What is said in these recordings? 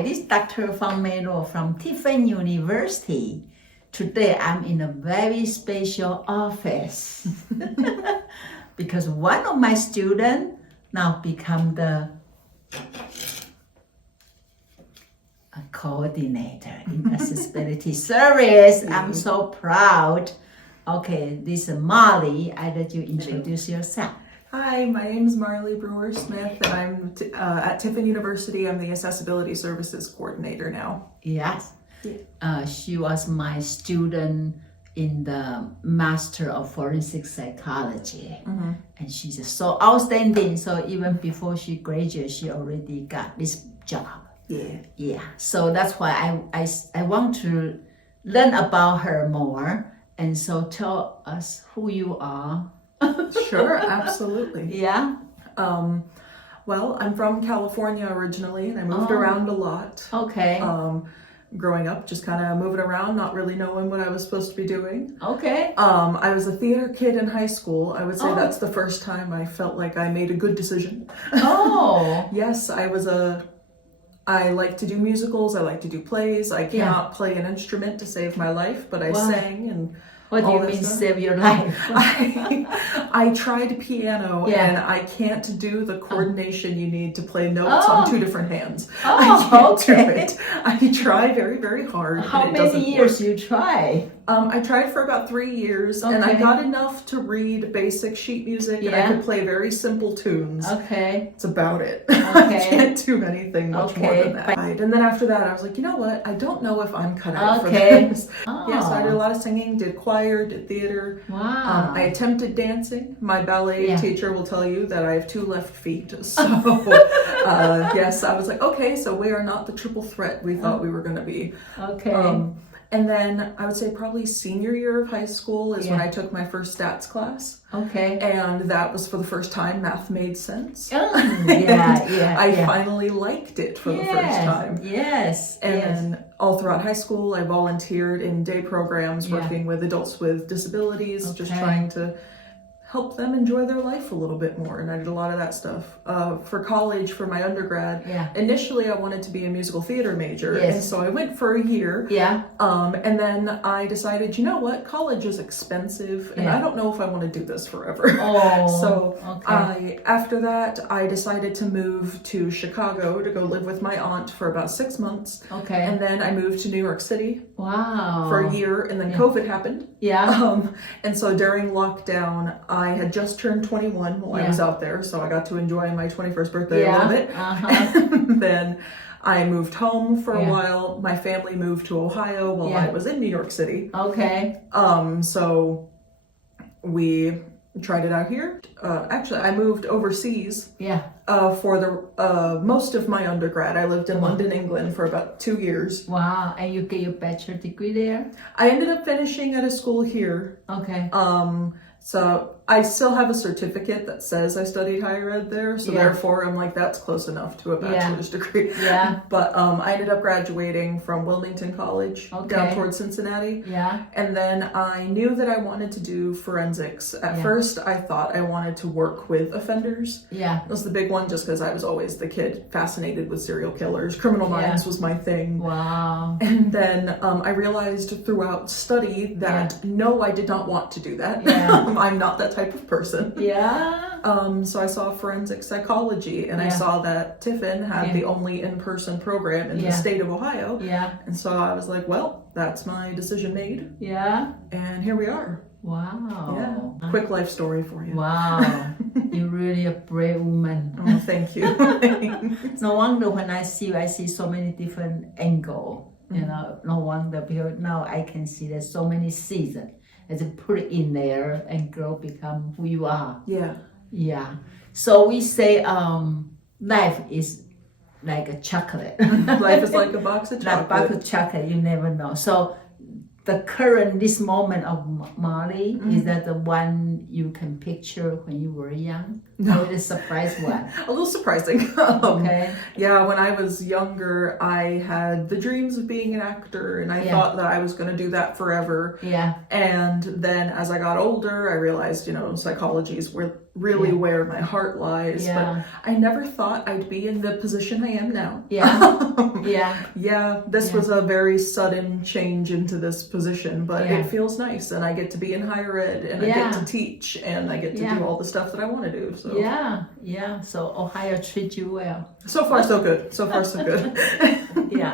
Hi, this is Dr. Fang-Mei Law from Tiffin University. Today I'm in a very special office because one of my students now become the coordinator in accessibility service. I'm so proud. Okay, this is Marlee. I let you introduce yourself. Hi, my name is Marlee Brewer Smith, and I'm at Tiffin University. I'm the Accessibility Services Coordinator now. Yes. She was my student in the Master of Forensic Psychology. Mm-hmm. And she's just so outstanding. So even before she graduated, she already got this job. Yeah. So that's why I want to learn about her more. And so tell us who you are. Sure, absolutely. Yeah. Well, I'm from California originally, and I moved around a lot. Okay. Growing up, just kind of moving around, not really knowing what I was supposed to be doing. Okay. I was a theater kid in high school. I would say that's the first time I felt like I made a good decision. Yes, I like to do musicals. I like to do plays. I cannot play an instrument to save my life, but I sang and what do you mean save your life? I tried piano and I can't do the coordination you need to play notes on two different hands. I can't do it. I try very, very hard. How many years you try? I tried for about 3 years and I got enough to read basic sheet music and I could play very simple tunes. Okay. It's about it. I can't do anything much more than that. And then after that I was like, you know what? I don't know if I'm cut out for this. Yeah, so I did a lot of singing, did choir, did theater. Wow. I attempted dancing. My ballet teacher will tell you that I have 2 left feet. So yes, I was like, okay, so we are not the triple threat we thought we were going to be. Okay. And then I would say probably senior year of high school is when I took my first stats class. Okay. And that was for the first time math made sense. I finally liked it for the first time. Yes. And then all throughout high school, I volunteered in day programs working with adults with disabilities, just trying to help them enjoy their life a little bit more. And I did a lot of that stuff. For college, for my undergrad, initially I wanted to be a musical theater major. And so I went for a year. And then I decided, you know what, college is expensive and I don't know if I want to do this forever. After that, I decided to move to Chicago to go live with my aunt for about 6 months. And then I moved to New York City for a year, and then COVID happened. And so during lockdown, I had just turned 21 while I was out there, so I got to enjoy my 21st birthday a little bit. And then I moved home for a while. My family moved to Ohio while I was in New York City. So we tried it out here. Actually, I moved overseas for the most of my undergrad. I lived in London, England for about 2 years. Wow. And you get your bachelor's degree there? I ended up finishing at a school here. So I still have a certificate that says I studied higher ed there, so therefore I'm like, that's close enough to a bachelor's degree. But I ended up graduating from Wilmington College down towards Cincinnati. And then I knew that I wanted to do forensics. At first I thought I wanted to work with offenders. That was the big one, just because I was always the kid fascinated with serial killers. Criminal Minds was my thing. Wow. And then I realized throughout study that no, I did not want to do that. I'm not that type of person. So I saw forensic psychology, and I saw that Tiffin had the only in-person program in the state of Ohio. And so I was like, well, that's my decision made. And here we are. Wow. Quick life story for you. Wow. You're really a brave woman. Oh, thank you. No wonder when I see so many different angles. You know, no wonder, because now I can see there's so many seasons. As you put it in there and grow, become who you are. So we say life is like a chocolate. Life is like a box of chocolate. Like a box of chocolate, you never know. So this moment of Marlee, is that the one you can picture when you were young? No. Or the surprise one? A little surprising. Okay. Yeah, when I was younger, I had the dreams of being an actor, and I thought that I was going to do that forever. Yeah. And then as I got older, I realized, psychology is really where my heart lies. But I never thought I'd be in the position I am now. This was a very sudden change into this position, but it feels nice, and I get to be in higher ed, and I get to teach, and I get to do all the stuff that I want to do. So. So Ohio treats you well. So far so good.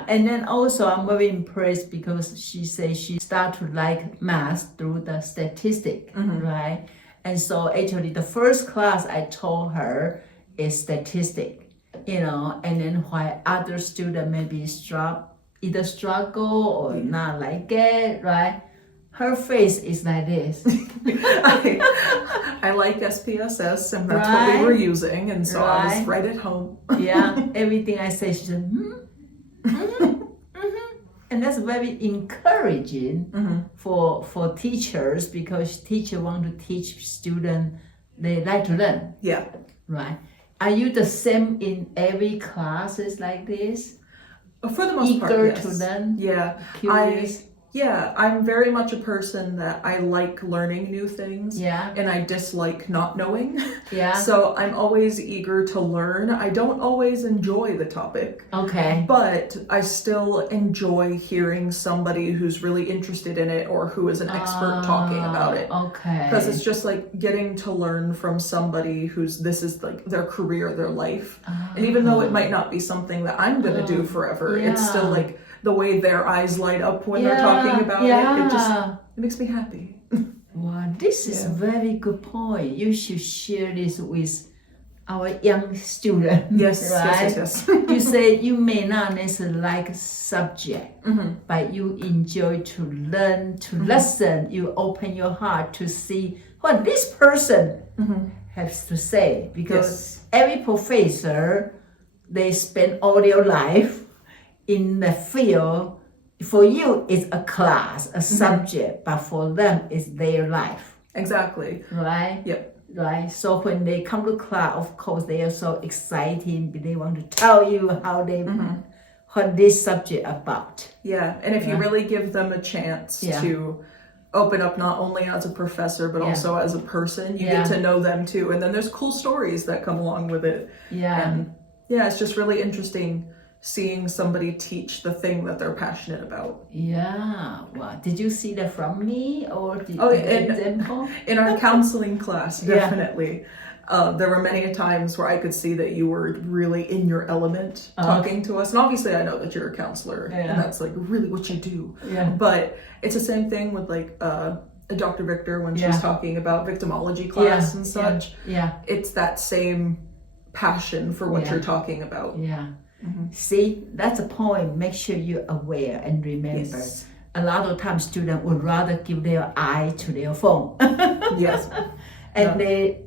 And then also I'm very impressed because she says she started to like math through the statistic, right? And so actually the first class I told her is statistic, and then while other students maybe either struggle or not like it, right? Her face is like this. I like SPSS, and that's what we were using, and so I was right at home. Everything I say, she said, And that's very encouraging for teachers, because teachers want to teach students, they like to learn. Yeah. Right. Are you the same in every classes like this? For the most part, yes. Eager to learn? Yeah. Curious? I'm very much a person that I like learning new things, and I dislike not knowing. So I'm always eager to learn. I don't always enjoy the topic. Okay. But I still enjoy hearing somebody who's really interested in it or who is an expert talking about it. Okay. Because it's just like getting to learn from somebody this is like their career, their life. And even though it might not be something that I'm going to do forever, it's still like the way their eyes light up when they're talking about it makes me happy. Wow, this is a very good point. You should share this with our young students. Yes. You say you may not necessarily like subject, but you enjoy to learn, to listen. You open your heart to see what this person has to say, because every professor, they spend all their life in the field. For you, it's a class, a subject, but for them, it's their life. Exactly. Right? Yep. Right? So when they come to class, of course, they are so exciting. They want to tell you how they, what this subject about. Yeah, and if you really give them a chance to open up not only as a professor, but also as a person, you get to know them too. And then there's cool stories that come along with it. And it's just really interesting seeing somebody teach the thing that they're passionate about. Wow. Did you see that from me, or in our counseling class, definitely. There were many times where I could see that you were really in your element talking to us. And obviously I know that you're a counselor, and that's like really what you do. But it's the same thing with like Dr. Victor when she's talking about victimology class and such. It's that same passion for what you're talking about. See, that's a point. Make sure you're aware and remember. A lot of times students would rather give their eye to their phone. And they,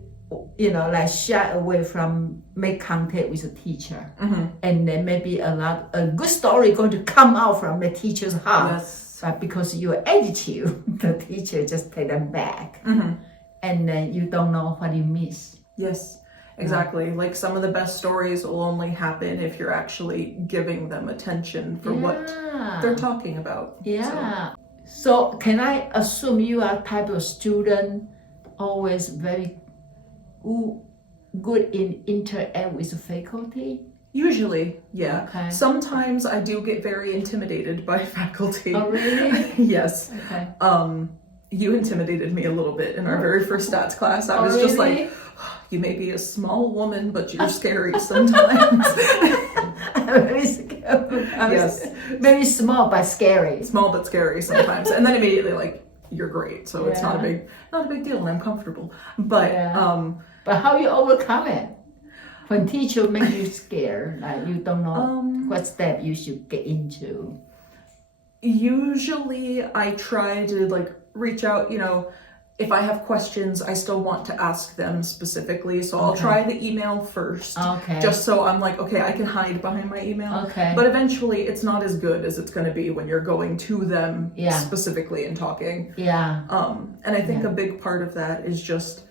like shy away from make contact with the teacher. And then maybe a good story going to come out from the teacher's heart. But because your attitude, the teacher just take them back. And then you don't know what you miss. Exactly. Like some of the best stories will only happen if you're actually giving them attention for what they're talking about. So can I assume you are type of student always very good in interact with the faculty? Usually, Sometimes I do get very intimidated by faculty. Oh, really? Yes. You intimidated me a little bit in our very first stats class. I was just like, you may be a small woman, but you're scary sometimes. I'm very scared. Very small but scary. Small but scary sometimes. And then immediately like, you're great. So it's not a big deal, and I'm comfortable. But how you overcome it? When teacher make you scared, like you don't know what step you should get into. Usually I try to like reach out, if I have questions, I still want to ask them specifically. So I'll try the email first. Just so I'm like, okay, I can hide behind my email. But eventually it's not as good as it's going to be when you're going to them specifically and talking. And I think a big part of that is just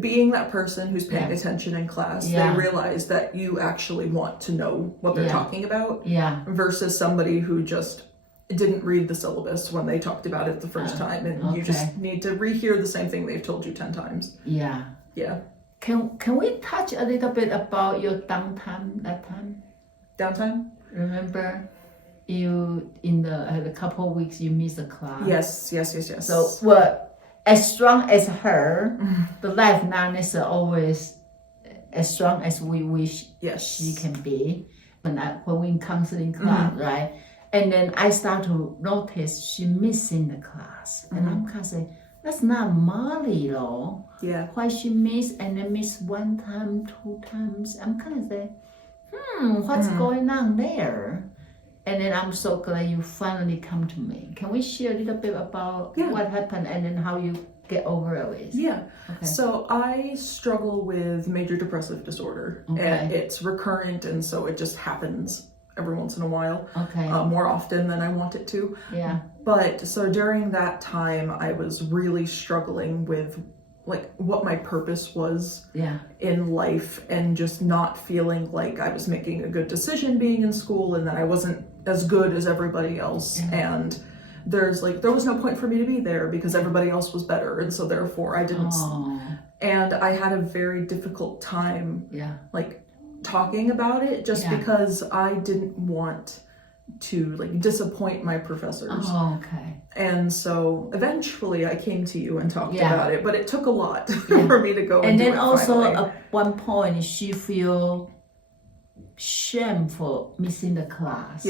being that person who's paying attention in class, they realize that you actually want to know what they're talking about versus somebody who just didn't read the syllabus when they talked about it the first time, and you just need to rehear the same thing they've told you 10 times. Yeah. Can we touch a little bit about your downtime that time? Downtime? Remember, you in the couple of weeks you missed the class. Yes. So as strong as her, the life not necessarily always as strong as we wish she can be. When we in counseling class, right? And then I start to notice she missing the class, and I'm kind of saying, that's not Marlee Law. Yeah. Why she miss and then miss 1 time, 2 times? I'm kind of saying, what's going on there? And then I'm so glad you finally come to me. Can we share a little bit about what happened and then how you get over it? Yeah. Okay. So I struggle with major depressive disorder, and it's recurrent, and so it just happens every once in a while, more often than I want it to. Yeah. But so during that time, I was really struggling with like what my purpose was in life, and just not feeling like I was making a good decision being in school, and that I wasn't as good as everybody else. And there was no point for me to be there because everybody else was better, and so therefore I didn't. And I had a very difficult time like talking about it, just because I didn't want to like disappoint my professors. And so eventually I came to you and talked about it, but it took a lot for me to go and then it also finally. At one point she feel shame for missing the class,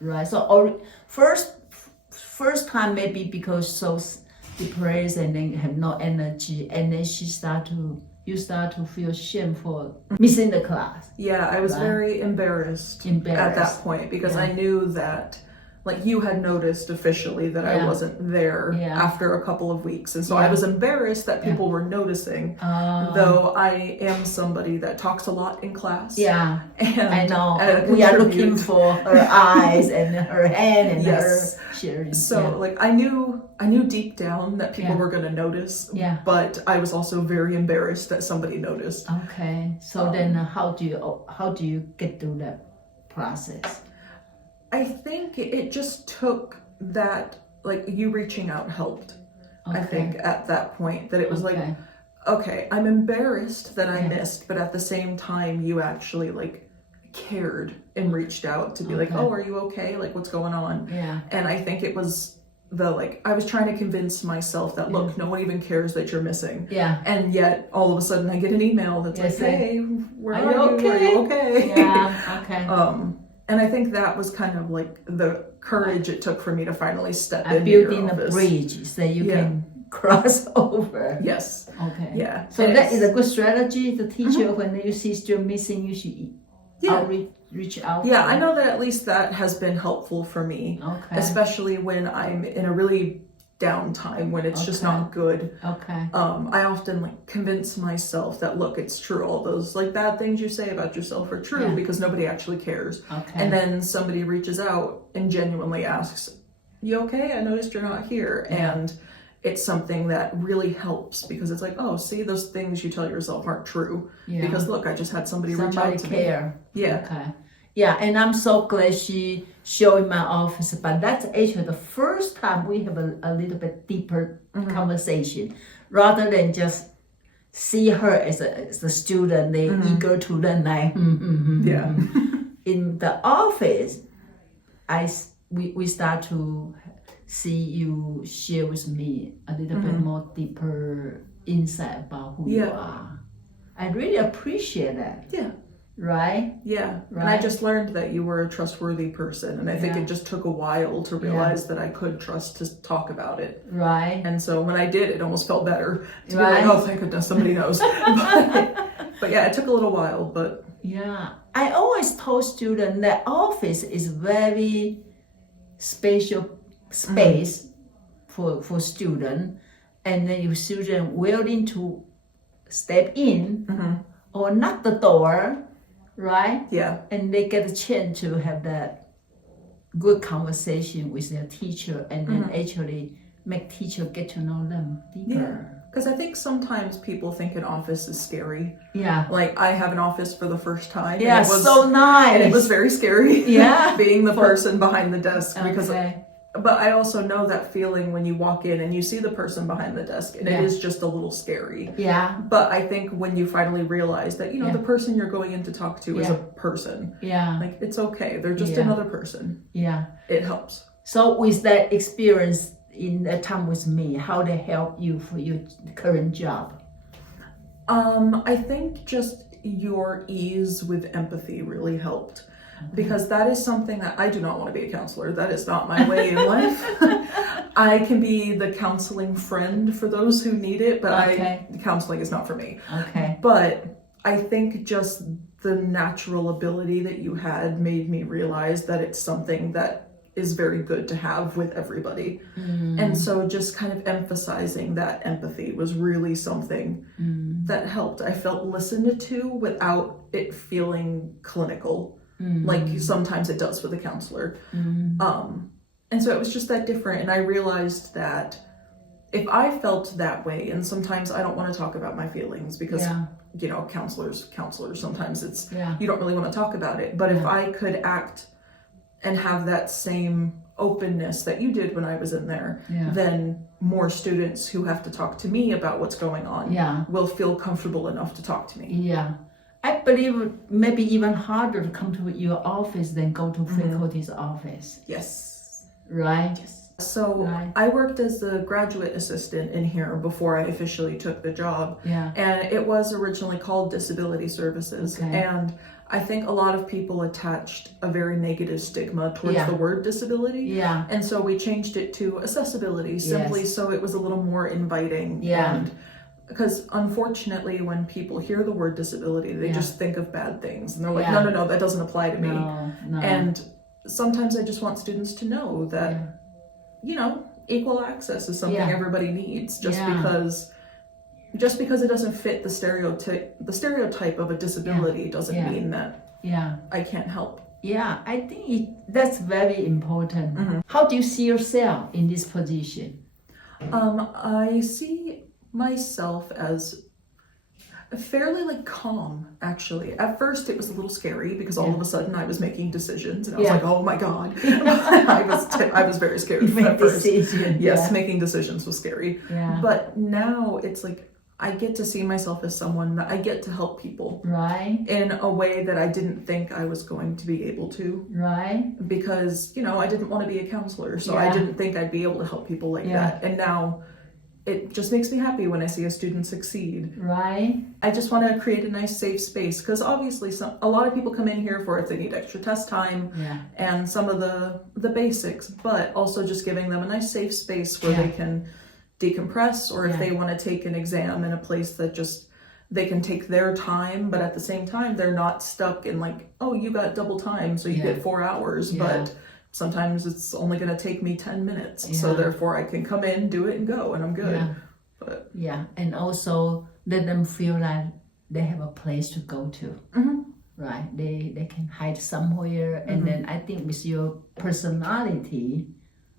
right? So first time maybe because so depressed and then have no energy, and then you start to feel shame for missing the class. I was very embarrassed at that point, because I knew that like you had noticed officially that I wasn't there after a couple of weeks, and so I was embarrassed that people were noticing, though I am somebody that talks a lot in class. And I know. We are looking for her eyes and her hand and her sharing. So like I knew deep down that people were going to notice, but I was also very embarrassed that somebody noticed. So then how do you get through that process? I think it just took that, like you reaching out helped. I think at that point that it was like, okay, I'm embarrassed that I missed, but at the same time you actually like cared and reached out to be like, oh, are you okay? Like what's going on? And I think it was I was trying to convince myself that look, no one even cares that you're missing. And yet all of a sudden I get an email that's like, hey, where are you? Are you okay? And I think that was kind of like the courage it took for me to finally step in. Building a bridge so you can cross over. Yes. So that is a good strategy. The teacher, when you see student missing, you should reach out. I know that at least that has been helpful for me, especially when I'm in a really down time, when it's just not good. I often like convince myself that look, it's true, all those like bad things you say about yourself are true because nobody actually cares. And then somebody reaches out and genuinely asks, you okay? I noticed you're not here. And it's something that really helps, because it's like, oh, see, those things you tell yourself aren't true, because look, I just had somebody reach out to me. And I'm so glad she showed in my office, but that's actually the first time we have a little bit deeper conversation, rather than just see her as a student, they eager to learn, like in the office, we start to see you share with me a little bit more deeper insight about who you are. I really appreciate that. Right? And I just learned that you were a trustworthy person, and I think it just took a while to realize that I could trust to talk about it. And so when I did, it almost felt better to be like, oh, thank goodness somebody knows. But it took a little while, but I always told students that office is very special space for student, and then if student willing to step in or knock the door, right? And they get a chance to have that good conversation with their teacher, and then actually make teacher get to know them deeper. Because I think sometimes people think an office is scary. Yeah. Like, I have an office for the first time. Yeah, it was so nice. And it was very scary. Yeah. Being the person behind the desk. Because, okay. But I also know that feeling when you walk in and you see the person behind the desk, and it is just a little scary. Yeah. But I think when you finally realize that, the person you're going in to talk to is a person. Yeah. Like, it's okay. They're just another person. Yeah. It helps. So with that experience in that time with me, how they help you for your current job? I think just your ease with empathy really helped. Because that is something that I do not want to be a counselor. That is not my way in life. I can be the counseling friend for those who need it, but counseling is not for me. Okay. But I think just the natural ability that you had made me realize that it's something that is very good to have with everybody. And so just kind of emphasizing that empathy was really something that helped. I felt listened to without it feeling clinical. Like sometimes it does with a counselor. And so it was just that different. And I realized that if I felt that way, and sometimes I don't want to talk about my feelings because, counselors, sometimes it's, you don't really want to talk about it. But if I could act and have that same openness that you did when I was in there, then more students who have to talk to me about what's going on will feel comfortable enough to talk to me. Yeah. I believe maybe even harder to come to your office than go to faculty's office. Yes. Right? Yes. So I worked as the graduate assistant in here before I officially took the job. Yeah. And it was originally called Disability Services. Okay. And I think a lot of people attached a very negative stigma towards the word disability. Yeah. And so we changed it to accessibility simply so it was a little more inviting. Yeah. And because unfortunately when people hear the word disability, they just think of bad things. And they're like, no, that doesn't apply to me. No. And sometimes I just want students to know that, equal access is something everybody needs. Because it doesn't fit the stereotype of a disability doesn't mean that I can't help. Yeah, I think that's very important. How do you see yourself in this position? I see myself as fairly calm, actually. At first it was a little scary because all of a sudden I was making decisions and I was like, oh my God. I was very scared at first. Yes, making decisions was scary. Yeah. But now it's like I get to see myself as someone that I get to help people. Right. In a way that I didn't think I was going to be able to. Right. Because, I didn't want to be a counselor, so I didn't think I'd be able to help people like that. And now it just makes me happy when I see a student succeed. Right. I just want to create a nice safe space because obviously a lot of people come in here for if they need extra test time and some of the basics, but also just giving them a nice safe space where they can decompress, or if they want to take an exam in a place that just they can take their time, but at the same time they're not stuck in like, oh, you got double time so you get 4 hours, but sometimes it's only going to take me 10 minutes. So therefore I can come in, do it and go and I'm good. But and also let them feel like they have a place to go to. Right. They can hide somewhere. And then I think with your personality,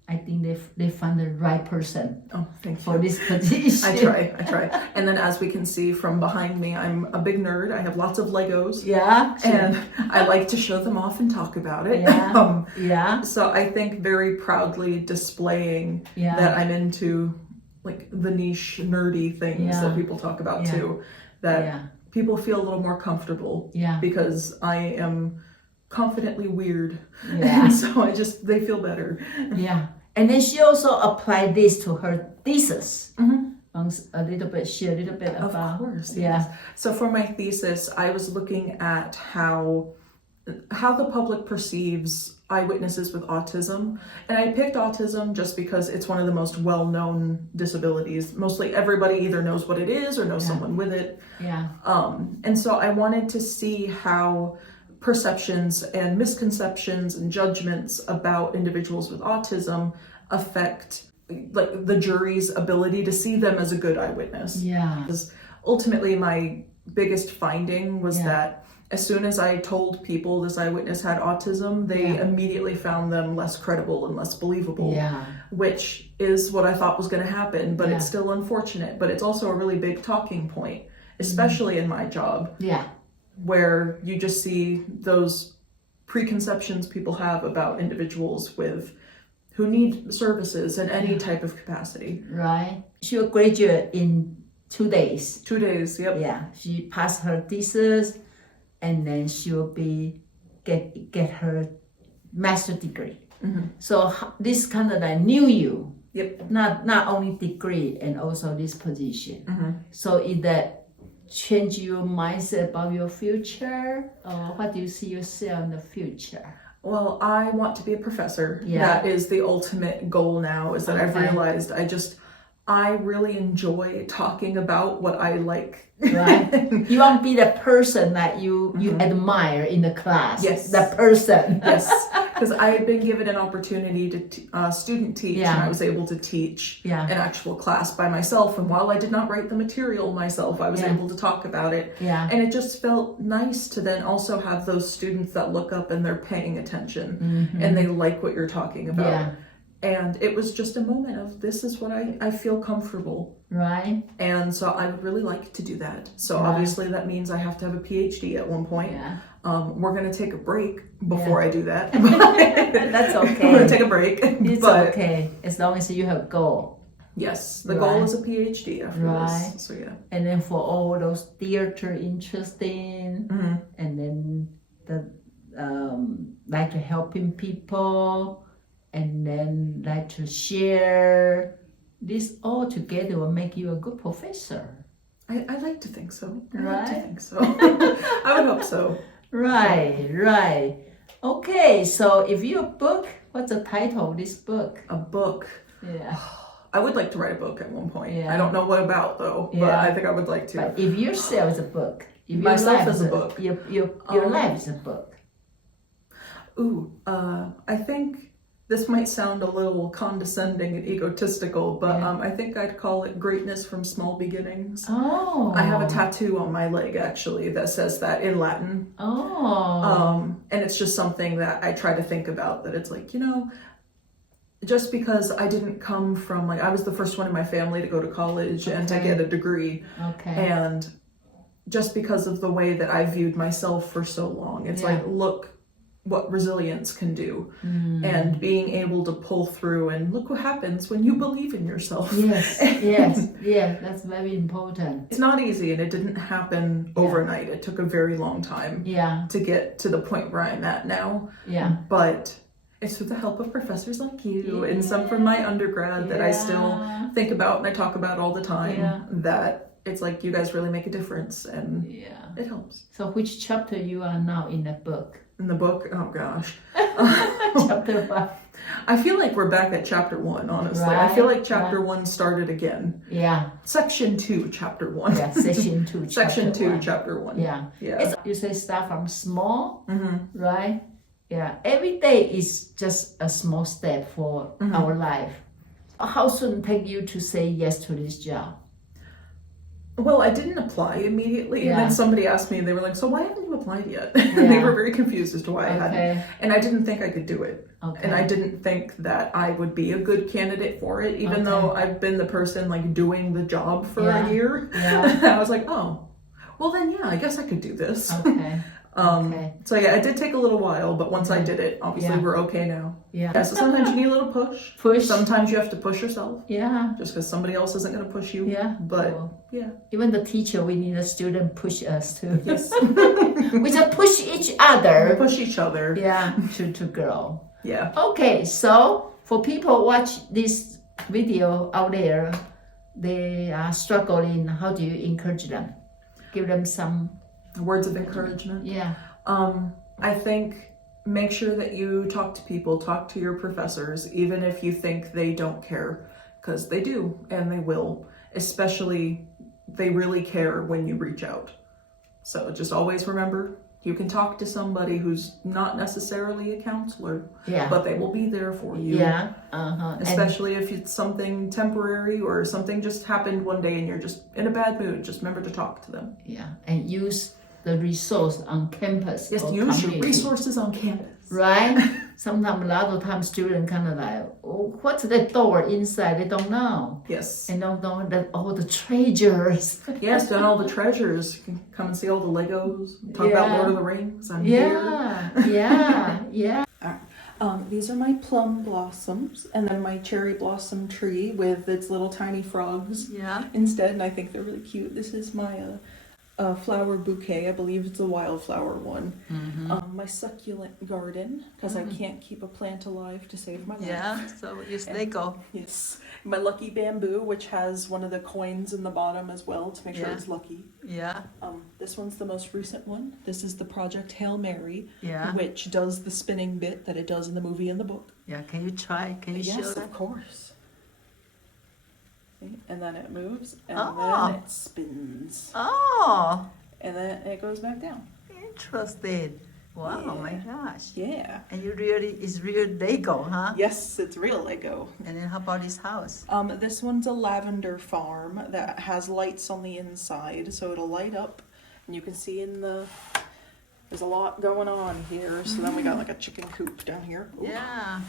I think they find the right person for this position. I try. And then as we can see from behind me, I'm a big nerd. I have lots of Legos. Yeah. And I like to show them off and talk about it. So I think very proudly displaying that I'm into like the niche nerdy things that people talk about too. That people feel a little more comfortable because I am confidently weird. And so they feel better. And then she also applied this to her thesis. Share a little bit about. Of course, yes. So for my thesis, I was looking at how the public perceives eyewitnesses with autism. And I picked autism just because it's one of the most well-known disabilities. Mostly everybody either knows what it is or knows someone with it. And so I wanted to see how perceptions and misconceptions and judgments about individuals with autism affect like the jury's ability to see them as a good eyewitness. Because ultimately my biggest finding was that as soon as I told people this eyewitness had autism, they immediately found them less credible and less believable, which is what I thought was going to happen, but it's still unfortunate. But it's also a really big talking point, especially in my job, where you just see those preconceptions people have about individuals who need services in any type of capacity. Right. She will graduate in 2 days. 2 days, yep. Yeah, she passed her thesis, and then she will get her master's degree. So this kind of like knew you. Yep. Not only degree and also this position. So is that change your mindset about your future, or what do you see yourself in the future? Well, I want to be a professor. That is the ultimate goal now, is that I've realized I really enjoy talking about what I like. Right. You want to be the person that you admire in the class. Yes. The person. Yes. Because I had been given an opportunity to student teach, and I was able to teach an actual class by myself. And while I did not write the material myself, I was able to talk about it. Yeah. And it just felt nice to then also have those students that look up and they're paying attention and they like what you're talking about. Yeah. And it was just a moment of, this is what I feel comfortable. Right. And so I would really like to do that. So obviously that means I have to have a PhD at one point. Yeah. We're going to take a break before I do that. That's okay. We're going to take a break. It's okay, as long as you have a goal. Yes, the goal is a PhD after this. So yeah. And then for all those theater interesting, and then the like to helping people, and then like to share, this all together will make you a good professor. I like to think so. Right? I like to think so. I would hope so. Right. Okay, so if you're a book, what's the title of this book? A book. Yeah. I would like to write a book at one point. Yeah. I don't know what about though, but I think I would like to. But if yourself is a book, if myself is a book, your life is a book. I think this might sound a little condescending and egotistical, but I think I'd call it Greatness from Small Beginnings. Oh. I have a tattoo on my leg actually that says that in Latin. Oh. And it's just something that I try to think about, that it's like, just because I didn't come from, I was the first one in my family to go to college and to get a degree. Okay. And just because of the way that I viewed myself for so long, it's like, look what resilience can do, and being able to pull through, and look what happens when you believe in yourself. Yes, that's very important. It's not easy, and it didn't happen overnight. It took a very long time to get to the point where I'm at now. But it's with the help of professors like you and some from my undergrad that I still think about and I talk about all the time, that it's like, you guys really make a difference, and it helps. So which chapter you are now in the book? In the book? Oh gosh. Chapter 1. I feel like we're back at chapter 1, honestly. Right. I feel like chapter 1 started again. Yeah. Section 2, chapter 1. Yeah, section 2, Section 2, 1. chapter 1. Yeah. You say start from small, right? Yeah. Every day is just a small step for our life. How soon take you to say yes to this job? Well, I didn't apply immediately, and then somebody asked me, and they were like, so why haven't you applied yet? And they were very confused as to why I hadn't. And I didn't think I could do it. And I didn't think that I would be a good candidate for it, even though I've been the person doing the job for a year. I was like, oh, well then I guess I could do this. So it did take a little while, but once I did it, obviously we're okay now. So sometimes you need a little push. Sometimes you have to push yourself. Just because somebody else isn't going to push you. But even the teacher, we need a student push us too. Yes. We just push each other. We push each other. To grow. Okay, so for people watch this video out there, they are struggling. How do you encourage them? Give them some words of encouragement. I think make sure that you talk to people, talk to your professors, even if you think they don't care, because they do, and they will. Especially, they really care when you reach out. So just always remember, you can talk to somebody who's not necessarily a counselor, but they will be there for you. Especially if it's something temporary or something just happened one day and you're just in a bad mood, just remember to talk to them. And use the resource on campus. Yes, use your resources on campus. Right? Sometimes, a lot of times, students kind of like, oh, what's the door inside? They don't know. Yes. And don't know that all the treasures. Yes, and all the treasures. You can come and see all the Legos. Talk about Lord of the Rings. I'm here. Yeah. All right. These are my plum blossoms, and then my cherry blossom tree with its little tiny frogs instead, and I think they're really cute. This is my flower bouquet. I believe it's a wildflower one. Mm-hmm. My succulent garden, because I can't keep a plant alive to save my life. Yeah, so use Lego. Yes. My lucky bamboo, which has one of the coins in the bottom as well to make sure it's lucky. Yeah. This one's the most recent one. This is the Project Hail Mary, yeah, which does the spinning bit that it does in the movie and the book. Yeah, can you try? Can you show that? Yes, of course. And then it moves, and then it spins. Oh. And then it goes back down. Interesting. Wow, yeah. My gosh. Yeah. And it's real Lego, huh? Yes, it's real Lego. And then how about this house? This one's a lavender farm that has lights on the inside, so it'll light up, and you can see there's a lot going on here. So then we got like a chicken coop down here. Ooh. Yeah.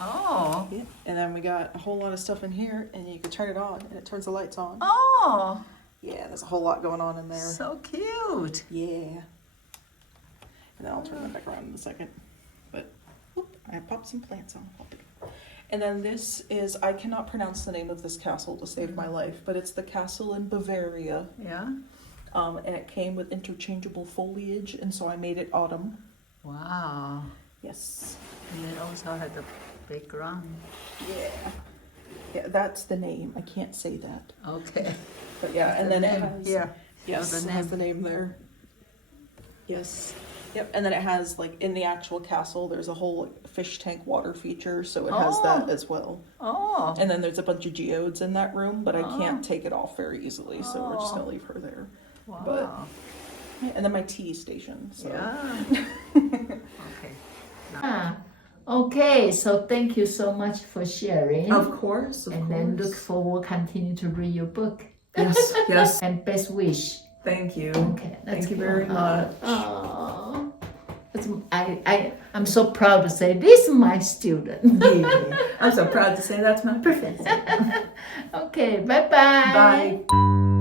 Oh. Yeah. And then we got a whole lot of stuff in here, and you can turn it on, and it turns the lights on. Oh. Yeah, there's a whole lot going on in there. So cute. Yeah. And then I'll turn them back around in a second. But I popped some plants on. And then this is, I cannot pronounce the name of this castle to save my life, but it's the castle in Bavaria. Yeah. And it came with interchangeable foliage, and so I made it autumn. Wow. Yes. And it also had the background. Yeah. Yeah, that's the name. I can't say that. Okay. But yeah, and then it has... Yeah. Yes, it has the name there. Yes. Yep, and then it has, like, in the actual castle, there's a whole fish tank water feature, so it has that as well. Oh. And then there's a bunch of geodes in that room, but I can't take it off very easily, so we're just going to leave her there. Wow. But, yeah, and then my tea station, so. Yeah. Okay. Okay, so thank you so much for sharing. Of course, of course. And then look forward, continue to read your book. Yes, yes. And best wish. Thank you. Okay, thank you very much. Oh, I'm so proud to say this is my student. Yeah. I'm so proud to say that's my professor. Okay, bye-bye. Bye.